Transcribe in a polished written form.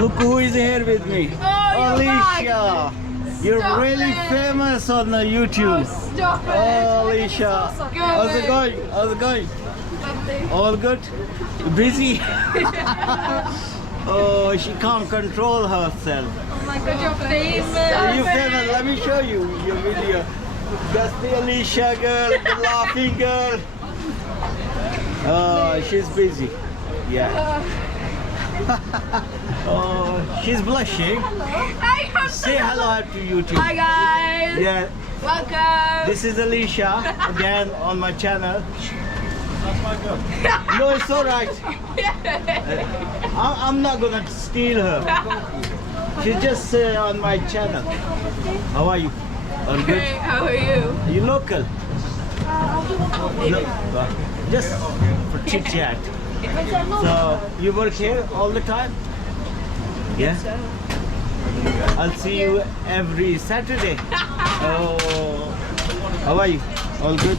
Look who is here with me. Oh, Alicia. You're Stop really it. famous on YouTube. Stop it. Oh, Alicia. Good. How's it going? How's it going? Lovely. All good? Busy? Oh, she can't control herself. Oh my god, you're famous. You famous? Let me show you your video. That's the Alicia girl, the laughing girl. Oh, she's busy. Yeah. Oh, she's blushing. Hi, Say hello to YouTube. Hi guys. Yeah, Welcome. this is Alicia again on my channel. No, it's all right. I'm not gonna steal her. She's just on my channel. How are you? All good? Great, how are you? Are you local? No, just for chit chat. So you work here all the time? Yeah. I'll see you every Saturday. Oh, how are you? All good?